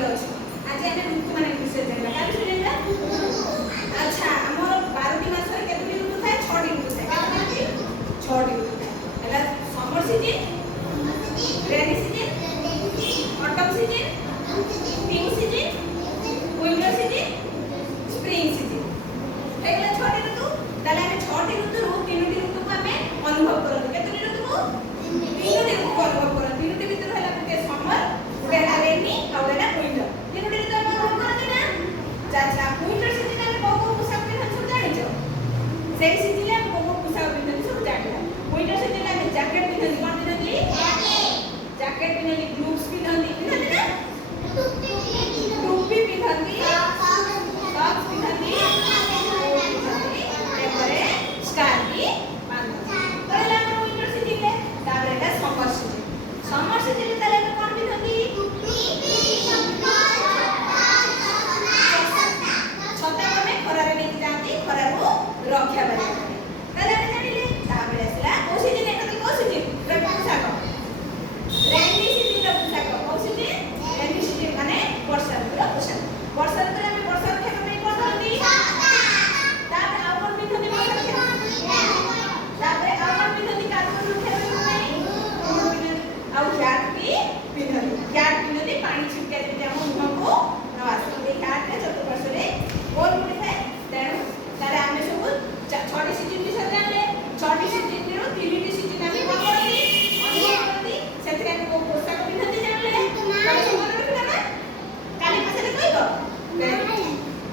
ଭଲ ଅଛି। ଆଜି ଆମେ ଋତୁମାନଙ୍କ ବିଷୟରେ ଜାଣିବା। କାଲି ଜାଣିବା। ଆଚ୍ଛା ଆମର 12ଟି ମାସରେ କେତୋଟି ଋତୁ ଥାଏ? 6ଟି ଋତୁ ଥାଏ। କେତୋଟି? 6ଟି ଋତୁ ଥାଏ। ହେଲା ସମର ସିଜନ, ରେନି ସିଜନ, ଅଟମ ସିଜନ,